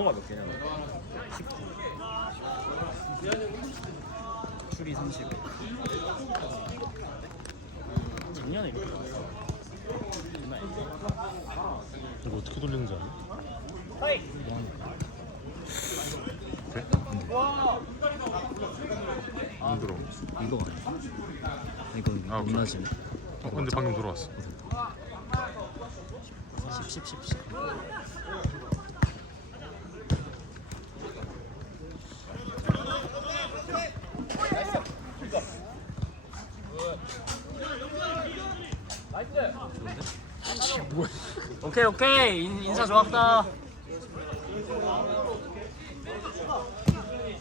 번호가 몇 개냐? 줄이 30. 작년에 이렇게 얼마야? 이거 어떻게 돌리는지 알아? 그래? 안 들어. 이거 아니야? 이건 아, 못 나지네. 어, 근데 방금 들어왔어. 10, 10, 10, 10. 오케이 오케이 인, 인사 좋았다.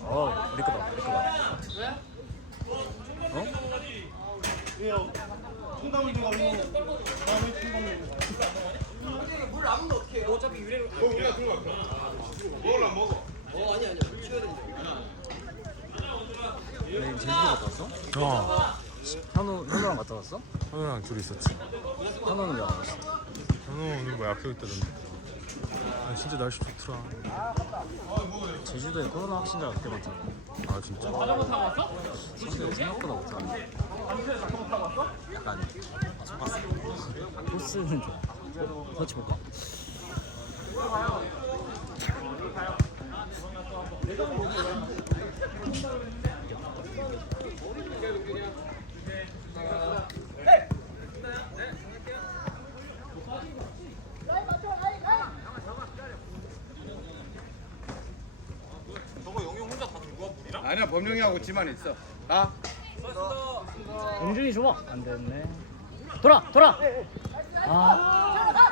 어 우리 거다 우리 거다. 어? 왜 제주도 갔다 왔어? 어. 현우 현우랑 갔다 왔어? 현우랑 둘이 있었지. 현우는 왜안 왔어? 현우는 뭐 약속 있다던데. 아 진짜 날씨 좋더라. 제주도에 코로나 확진자가 그렇게 많잖아. 아 진짜? 사실 생각보다 못하네. 약간 속았어. 코스는 좀 터치 볼까? 범용이하고 지만 있어. 나 용준이 좋아. 안 됐네. 돌아 돌아. 아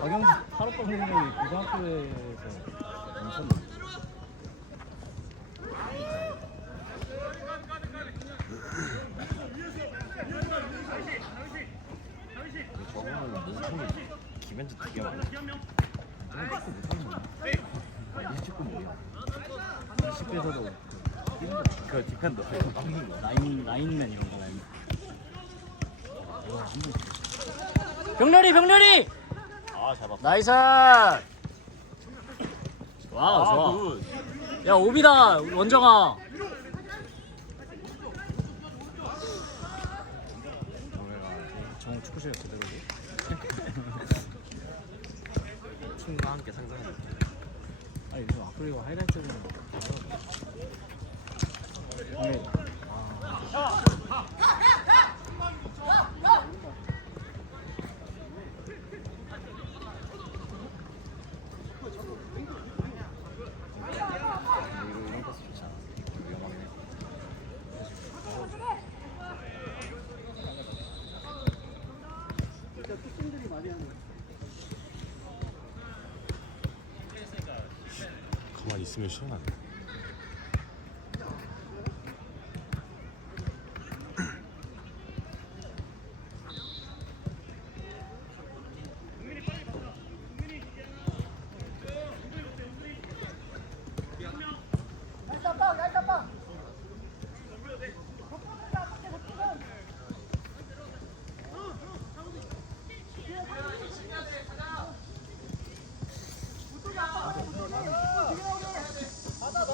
박영수 하룻밤 선생님이 고등학교에서 엄청 저거는 김현지 되게 많아. 이 축구 뭐야? 20대에서도 그 디펜더. 라인 라인맨 이런 거. 번. 병렬이 병렬이. 아, 잘 봤다. 나이스. 와 아, 좋아. 굿. 야 오비다 원정아. 정우 축구실 그대로지. 팀과 함께 상상해. 아 요즘 아프리카 하이라이트는 근데 이런 코스 좋지 않아? 위험하네. 가만히 있으면 시원하네.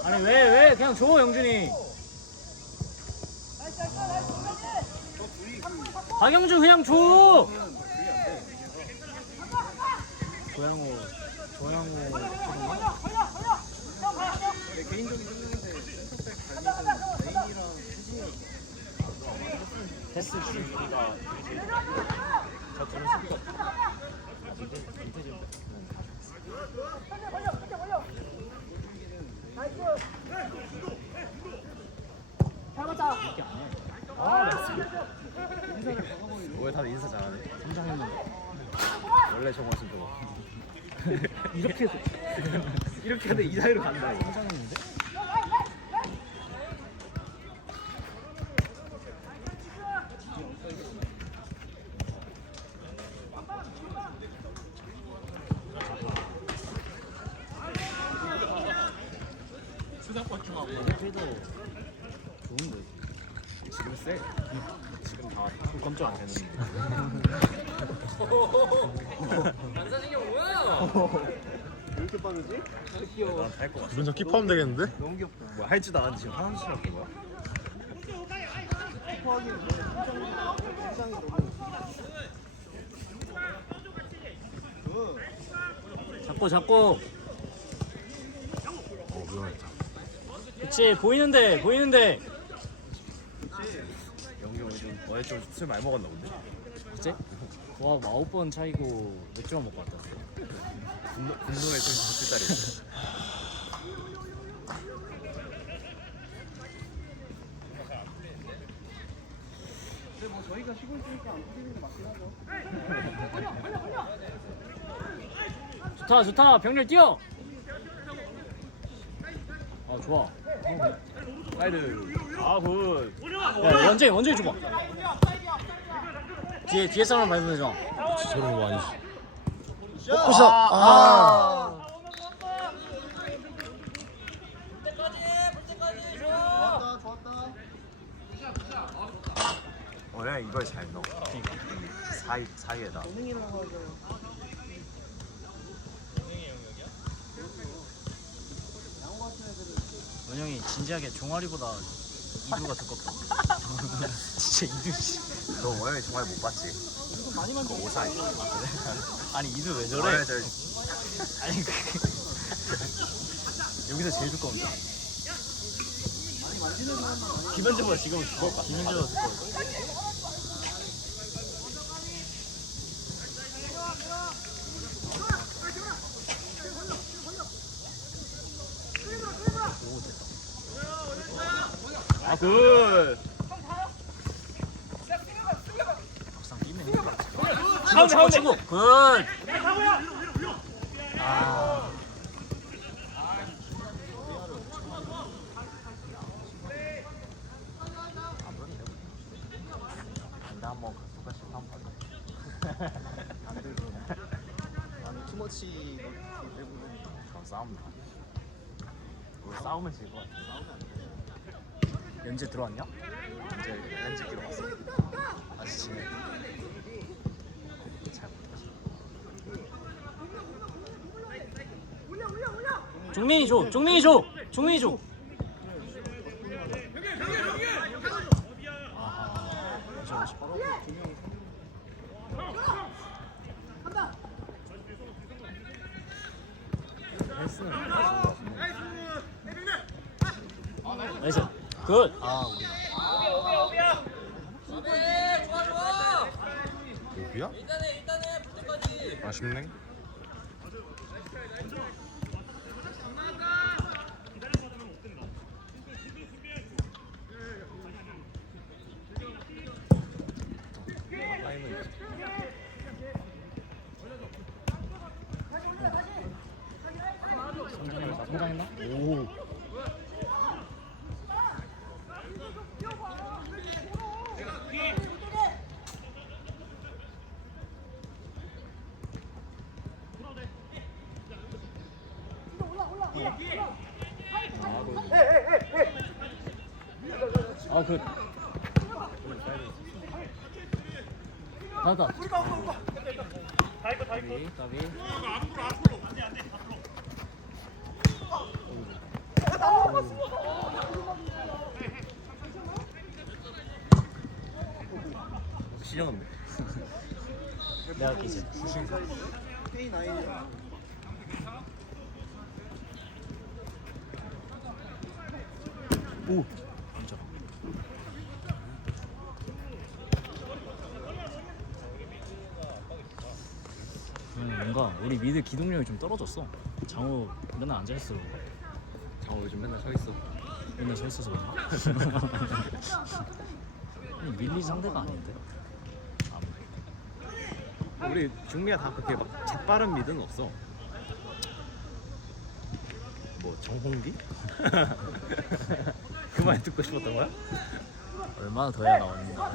아니 왜 왜 그냥 줘 영준이. 박영준 그냥 줘. 조양호 조양호? 내 개인적인 생각인데 센터백 레인이랑 패스 줄. 저 그런 수비가 아, 민태, 민태지. 안 해. 왜 다들 인사 잘하네? 성장했는데. 원래 정말 좀 저거. 이렇게 해서 이렇게 하는데 이 사이로 간다. 이거. 필도 좋은데 지금 세. 지금 다 깜짝 안 되는데. 난할것 같아. 이번 전 키퍼하면 되겠는데? 뭐 할지도 않았는데 지금 화장실 갔던 거야? 잡고 잡고. 어 위험했다 그치 보이는데 보이는데. 좀 어제 좀술 많이 먹었나 본데? 그치? 와 아홉 번 차이고 맥주 만 먹고 왔다. 분노, 딸이 있어. 좋다 좋다 병렬 뛰어. 아 좋아. 사이드. 아 굿. 야 원재 원재 줘봐. 뒤에 뒤에 사람 밟으면 좋아. 저런 거 아니지 어, 부서 아, 원래 이걸 잘 넣어. 사이 사이에다. 원영이 진지하게 종아리보다 이두가 두껍다. 진짜 이두 씨. 너 원래 정말 못 봤지? 많이 만져. 오사이. 아니 이두 왜 저래? 원래 저 아니 그 여기서 제일 두꺼운데. 김현진보다 지금은 두꺼울 것 같아. 김민재가 두꺼워. 아 굿. 막상. 치고 치고 치고. 굿. 아. 근데 한번 똑같이 한번 봐줘. 안 들고. 나는 투머치 그럼 싸움 나. 우리 싸우면 질 것 같아. 싸우면 안 돼. 연재 들어왔냐? 이제 렌즈 끼러 왔어. 아직 지내. 종민이 줘. 종민이 줘. 종민이 줘. 아, 나이스. 굿. 아 우리 여기야? 아쉽네. 성장했나? 오. 그. 나다. 까비, 까비. 신형인데. 내가 할게 이제. 오. 진짜. 음, 뭔가 우리 미드 기동력이 좀 떨어졌어. 장우 맨날 앉아 있어. 장 요즘 맨날 서 있어. 맨날 서 있어서 그런가? 아니, 밀리 상대가 아닌데. 아, 우리 중미가 다 그렇게 막 재빠른 미드는 없어. 뭐 정홍기? 그 말 듣고 싶었던 거야? 얼마나 더 해야 나오는가.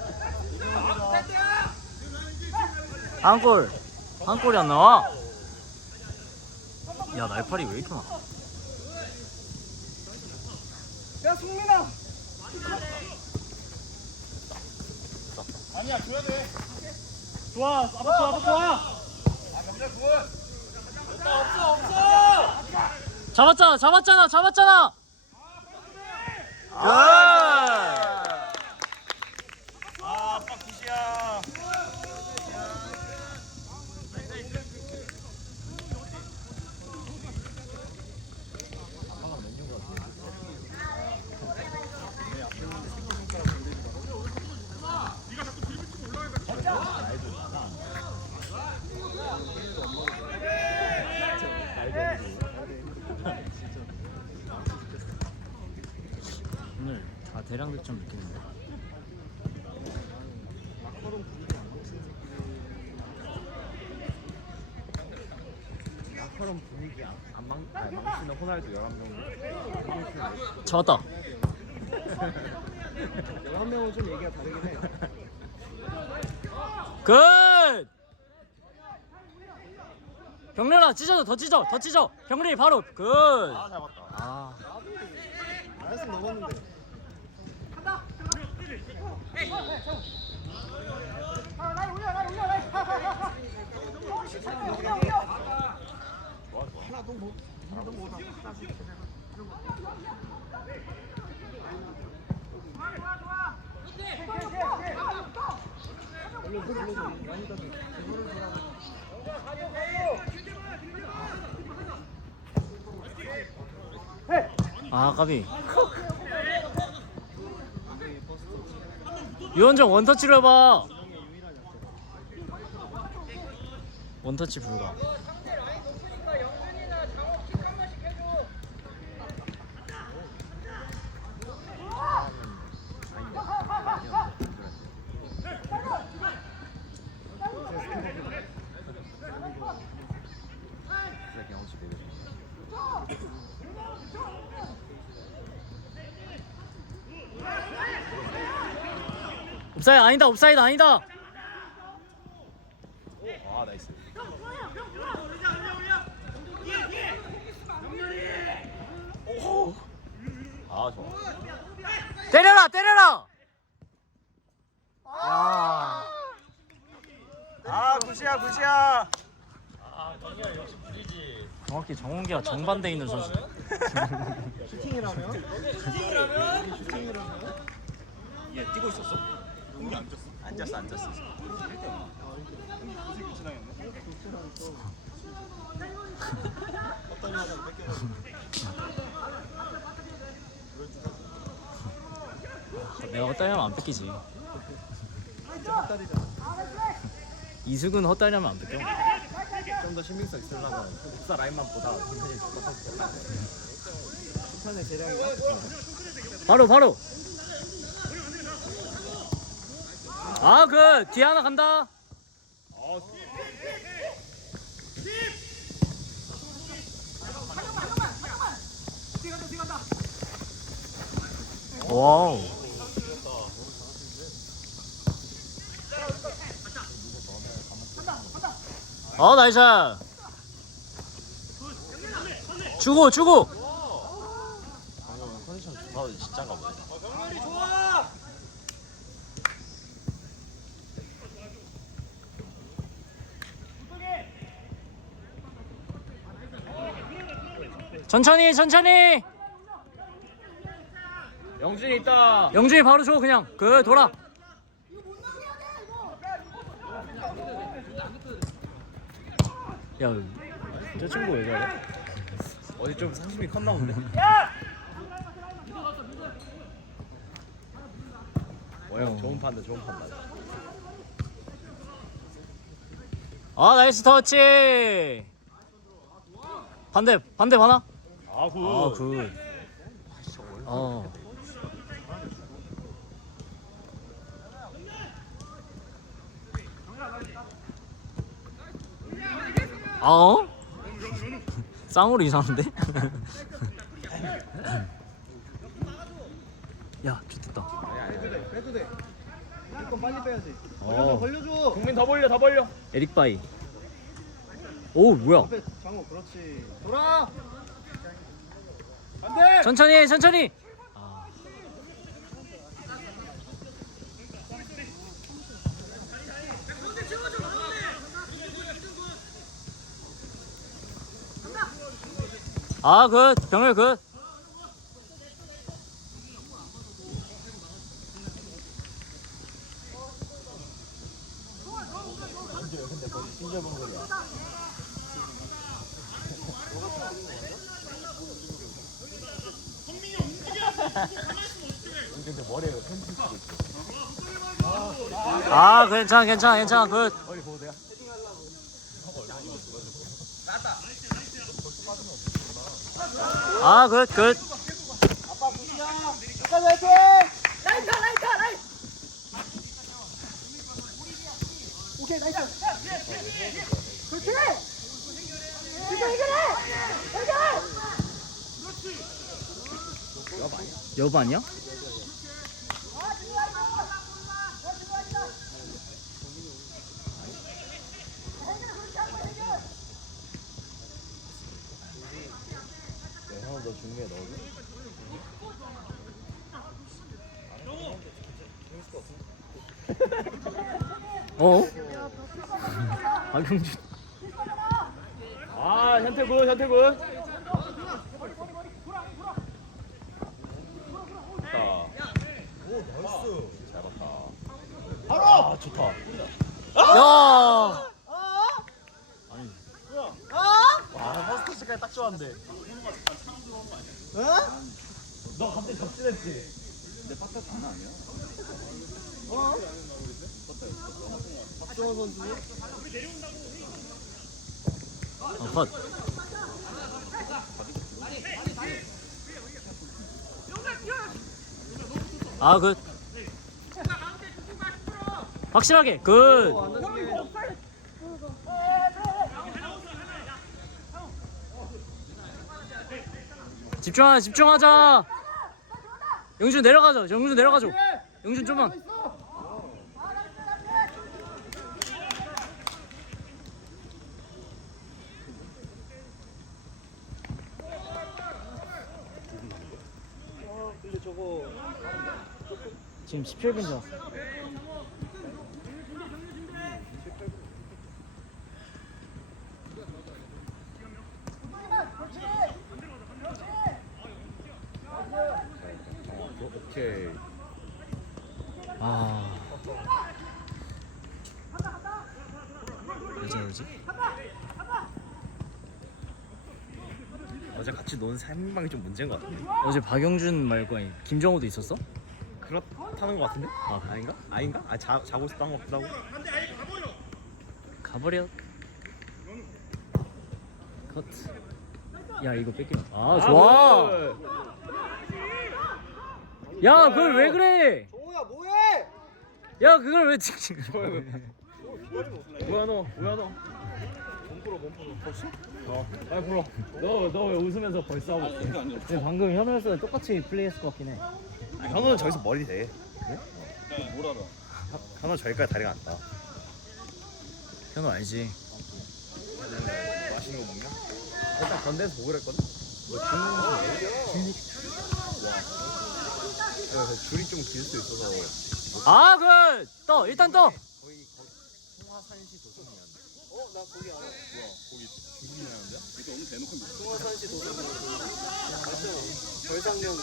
한 골! 한 골이 안 나와? 야, 날파리 왜 이렇게 많아? 야 승민아 좋아 아빠 좋아 아빠 좋아 잡았잖아 잡았잖아 잡았잖아 오늘 다 대량 득점 느끼는데. 그런 분위기 안, 안 망, 아니, 망치는 호날두 11명 잡았다 11명은 좀 얘기가 다르긴 해. 굿! 병렬아 찢어줘 더 찢어 더 찢어. 병렬이 바로 굿. 아 잡았다. 아, 나이스 넘었는데 아 까비 유원정 원터치로 해봐. 원터치 불가 그래 경험치 되게 옵사이드 아니다 옵사이드 아니다 아 나이스 아 좋아 때려라 때려라 아 굿이야 굿이야 정확히 정훈기와 정반대 있는 선수 슈팅이라면? 슈팅이라면? 슈팅이라면? 얘 뛰고 있었어? 공이 앉았어 앉았어. 앉았어 내가 헛다리하면 안 뺏기지. 이승은 헛다리하면 안 뺏겨. 좀 더 신빙성 있으려면 흡사 라인만 보다 재량이가? 바로 바로 아 그 뒤에 하나 간다. 와우. 아 나이스. 주고 주고. 방금 컨디션 좋다. 진짜가 천천히 천천히. 영준이 있다. 영준이 바로 줘 그냥. 그 돌아. 야 저 친구 왜 저래? 어디 좀 상심이 컸나 본데. 어형 좋은 판다 좋은 판다. 아 나이스 터치. 반대 반대 봐나? 아 굿. 아 굿. 어. 아 어? 쌍으로 이상한데? 야 좋겠다. 빼도 돼 빼도 돼 무조건 빨리 빼야지 어. 벌려줘. 국민 더 벌려 더 벌려. 에릭 바이. 오 뭐야? 앞에 장호 그렇지. 돌아 천천히 해, 천천히. 아. 그 병을 그. 괜찮아, 괜찮아, 괜찮아. 굿. 아, 굿, 굿. 여부 아니야? 네, 형너 중미에 넣어줘. 어? 박용준. 아, 현태 굿, 현태 굿. 아 좋다. 야! 와 퍼스트 시까지 딱 좋았는데. 어? 너 갑자기 접진했지. 어, 컷. 아, 굿. 확실하게, 굿. 집중하자, 집중하자. 영준 내려가자, 영준 내려가줘. 영준 좀만. 지금 17분 전. 오케이. 아. 이제 이제. 어제 같이 논 상방이 좀 문제인 것 같은데. 어제 박영준 말고 아니 김정호도 있었어? 그렇다는 것 같은데? 아 아닌가? 아닌가? 아 자, 자고 있었던 것 같기도 하고. 가버려. 컷. 야 이거 뺏겨. 아 아, 좋아. 굿. 야 그걸 왜 그래? 정우야 뭐해? 야 그걸 왜 지금? 뭐야 너? 뭐야 너? 몸풀어 몸풀어. 벌써? 어. 빨리 풀어. 너너 왜 웃으면서 벌써 하고 있어? 근데 방금 현우였을 때 똑같이 플레이했을 것 같긴 해. 아, 현우는 저기서 머리 대. 네? 뭘 알아? 현우 저기까지 다리가 안 닿아. 현우 알지? 맛있는 거 먹냐? 일단 건대에서 보기로 했거든? 뭐 죽는 거 줄이? 와. 줄이 좀 길수 있어서 아 굿. 떠 일단 떠. 거의 거, 송화산시 도성이었는데 어? 나 거기 알아 뭐야 거기 중국이라는데? 이거 너무 대놓고 송화산시 도성 맞죠? 별상면 그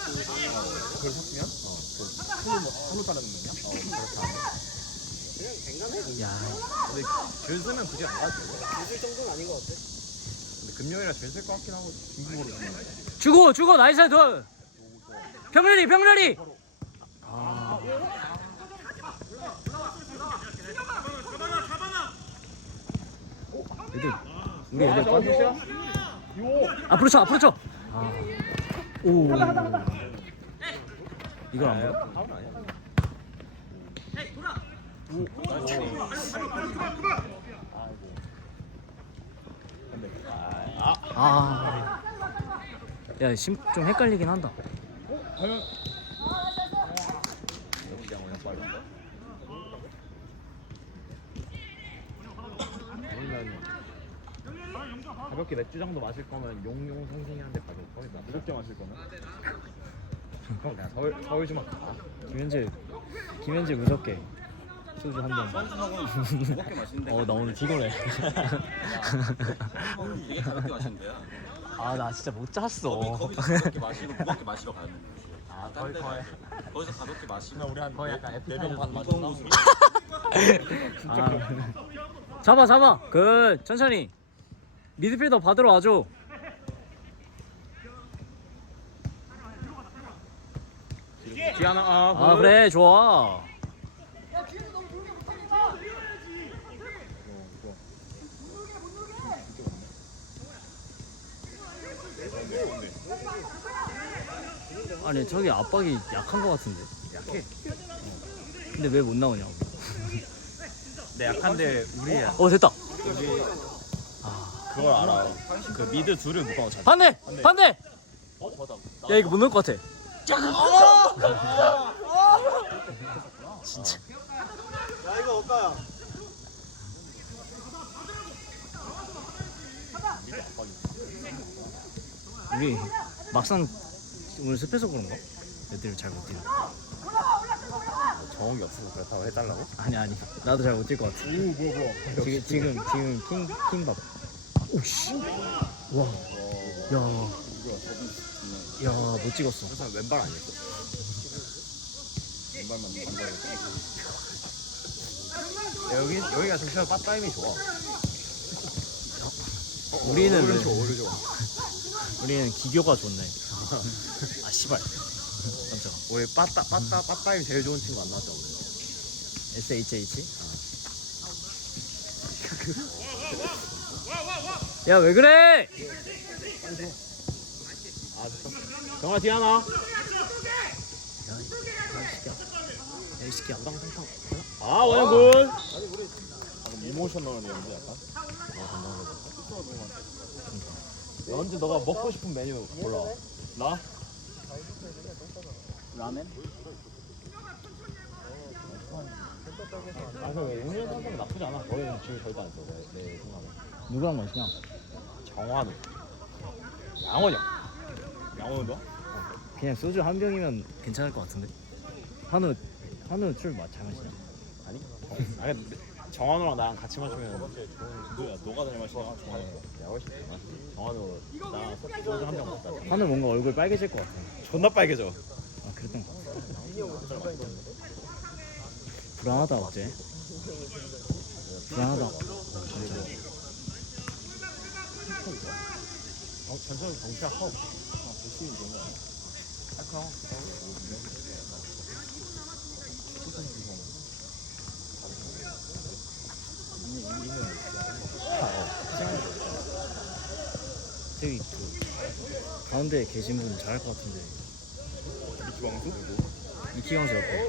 별상면? 어그 풀로 풀로 따르는 면이야? 어 그렇다 야 근데 줄 쓰면 굳이 안 가도 돼. 줄쓸 정도는 아닌 것 같아. 근데 금요일에 줄쓸 것 같긴 하고 중국어로 주면 주고 주고 나이스 둘. 병렬이 병렬이. 아. 애들 우리 애들 빠져. 앞으로 쳐 앞으로 쳐. 아. 오. 이걸 안 아니야? 아. 야, 심, 좀 헷갈리긴 한다. 역시 양호야 빠른다. 아니면 가볍게 맥주 정도 마실 거면 용용 선생님한테 가서 거기서 무겁게 마실 거면 그럼 그냥 서울 서울 주만 가. 김현재, 김현재 무섭게 소주 한 병. 무겁게 마시는데 어, 나 오늘 피곤해. 되게 가볍게 마시는데요. 아 나 진짜 못 잤어. 거기서 가볍게 마시고 무겁게 마시러 가는. 아 거의 거의 거기서 가볍게 그냥 우리 한 거의 약간 에피타이저 네병반 마셨나? 마셨나? 아. 잡아 잡아. 그 천천히. 미드필더 받으러 와줘. 디아나 아, 아 그래 좋아. 아니 저기 압박이 약한 거 같은데. 약해. 근데 왜 못 나오냐고. 네 약한데 우리 어 됐다. 그걸 알아. 그 미드 둘을 묶어 잘. 반대 반대. 야 이거 못 넣을 것 같아. 진짜. 야 이거 어까야. 우리 막상 오늘 습해서 그런가? 애들이 잘못 뛰어. 정욱이 없어서 그렇다고 해달라고? 아니 아니 나도 잘 못 뛸 것 같아. 오 뭐야 뭐야. 지금 지금 지금 킹 킹밥. 오씨. 와. 야. 야 못 찍었어. 저 사람 왼발 아니었어? 왼발만 왼발을 야, 여기 여기가 정신을 빠따임이 좋아. 우리는 왜- 좋아 오히려 좋아. 우리는 기교가 좋네. 아 씨발. 깜짝아. 우리 빠따 빠따 빠따임이 제일 좋은 친구 안 나왔죠 오늘. SHH. 야 왜 그래? 정아 디아나. 야이 새끼야. 아 원영군. 이모셔널이었는데 약간. 야, 언제 너가 먹고 싶은 메뉴 골라. 나? 라멘? 아, 그 음료 선생 나쁘지 않아. 거기는 지금 절대 안 써. 내, 내 생각에. 누구랑 마시냐? 정환우. 양원영. 양원우도? 그냥 소주 한 병이면 괜찮을 것 같은데. 한우 한우 술 마- 잘 마시냐? 아니? 정, 아니 정환우랑 나랑 같이 마시면 누야 너가 잘 마시냐? 마시. 정환우 나랑 소주 한병 먹자. 한우 뭔가 얼굴 빨개질 것 같아. 존나 빨개져. 아 그랬던 것 같아. 불안하다 어째? 불안하다. 진짜. 어, 전체적으로 정치야 하고. 아, 볼수 있는 거야. 아, 그럼. 저기 그 가운데 계신 분 잘할 것 같은데. 이기광수? 이키광수 옆에.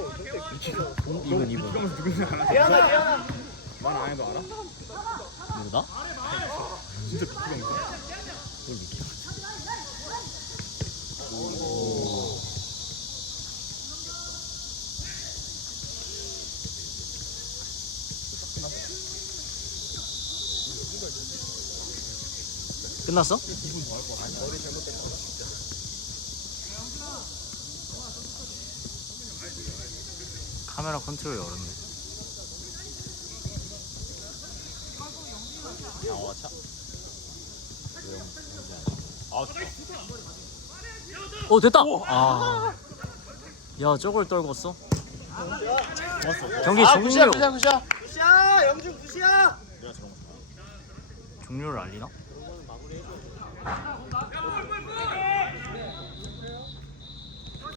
이분 이분. 이기광수 누군지 알아? 말안 해도 알아? 누구다? 진짜 이기광수. 그걸 미키. 끝났어? 카메라 컨트롤이 어렵네. 장어차? 어 됐다. 아. 야 저걸 떨궜어? 경기 종료. 굿이야, 굿이야. 굿이야, 영준 거. 종료를 알리나?